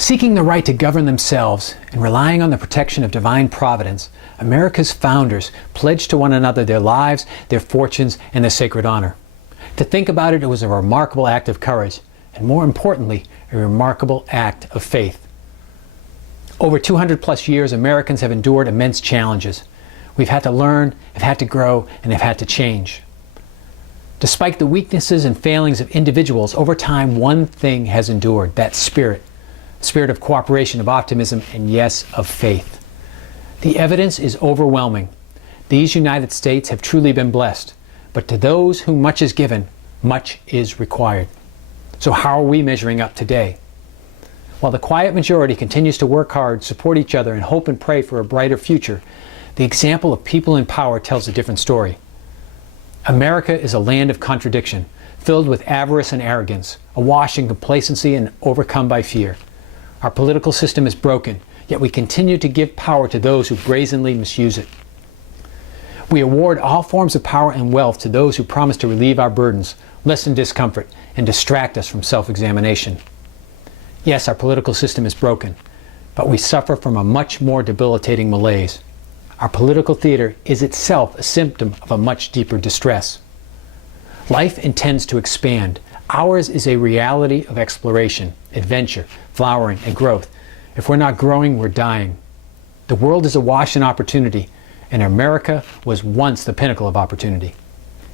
Seeking the right to govern themselves and relying on the protection of divine providence, America's founders pledged to one another their lives, their fortunes, and their sacred honor. To think about it, it was a remarkable act of courage, and more importantly, a remarkable act of faith. Over 200 plus years, Americans have endured immense challenges. We've had to learn, have had to grow, and have had to change. Despite the weaknesses and failings of individuals, over time, one thing has endured: that spirit. Spirit of cooperation, of optimism, and yes, of faith. The evidence is overwhelming. These United States have truly been blessed, but to those whom much is given, much is required. So how are we measuring up today? While the quiet majority continues to work hard, support each other, and hope and pray for a brighter future, the example of people in power tells a different story. America is a land of contradiction, filled with avarice and arrogance, awash in complacency and overcome by fear. Our political system is broken, yet we continue to give power to those who brazenly misuse it. We award all forms of power and wealth to those who promise to relieve our burdens, lessen discomfort, and distract us from self-examination. Yes, our political system is broken, but we suffer from a much more debilitating malaise. Our political theater is itself a symptom of a much deeper distress. Life intends to expand. Ours is a reality of exploration, adventure, flowering, and growth. If we're not growing, we're dying. The world is awash in opportunity, and America was once the pinnacle of opportunity.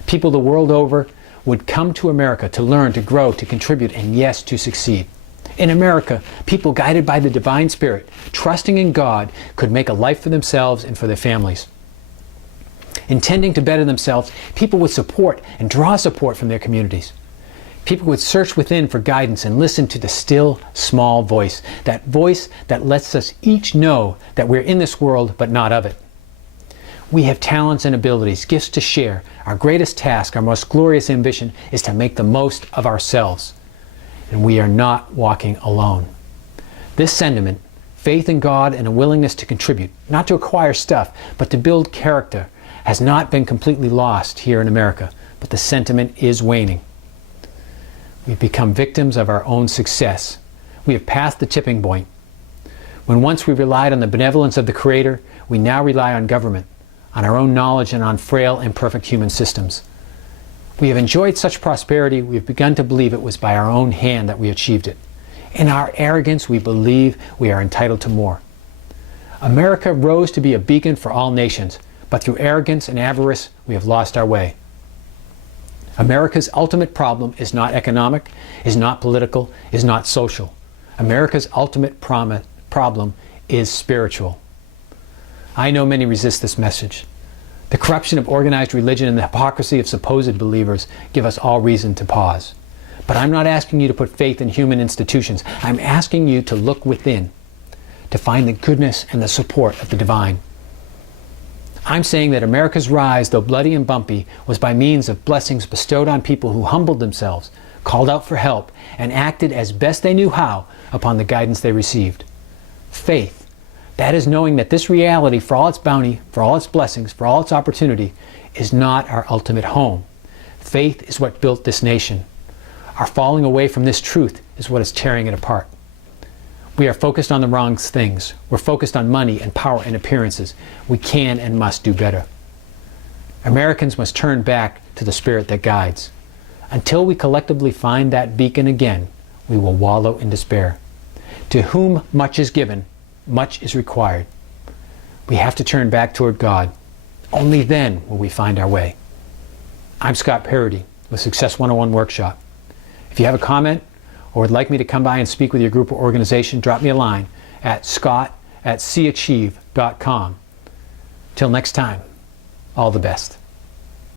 People the world over would come to America to learn, to grow, to contribute, and yes, to succeed. In America, people guided by the divine spirit, trusting in God, could make a life for themselves and for their families. Intending to better themselves, people would support and draw support from their communities. People would search within for guidance and listen to the still, small voice that lets us each know that we're in this world but not of it. We have talents and abilities, gifts to share. Our greatest task, our most glorious ambition, is to make the most of ourselves. And we are not walking alone. This sentiment, faith in God and a willingness to contribute, not to acquire stuff, but to build character, has not been completely lost here in America, but the sentiment is waning. We've become victims of our own success. We have passed the tipping point. When once we relied on the benevolence of the Creator, we now rely on government, on our own knowledge, and on frail, imperfect human systems. We have enjoyed such prosperity, we have begun to believe it was by our own hand that we achieved it. In our arrogance, we believe we are entitled to more. America rose to be a beacon for all nations, but through arrogance and avarice, we have lost our way. America's ultimate problem is not economic, is not political, is not social. America's ultimate problem is spiritual. I know many resist this message. The corruption of organized religion and the hypocrisy of supposed believers give us all reason to pause. But I'm not asking you to put faith in human institutions. I'm asking you to look within, to find the goodness and the support of the divine. I'm saying that America's rise, though bloody and bumpy, was by means of blessings bestowed on people who humbled themselves, called out for help, and acted as best they knew how upon the guidance they received. Faith, that is knowing that this reality, for all its bounty, for all its blessings, for all its opportunity, is not our ultimate home. Faith is what built this nation. Our falling away from this truth is what is tearing it apart. We are focused on the wrong things. We're focused on money and power and appearances. We can and must do better. Americans must turn back to the spirit that guides. Until we collectively find that beacon again, we will wallow in despair. To whom much is given, much is required. We have to turn back toward God. Only then will we find our way. I'm Scott Paradis with Success 101 Workshop. If you have a comment or would like me to come by and speak with your group or organization, drop me a line at scott@seeachieve.com. Till next time, all the best.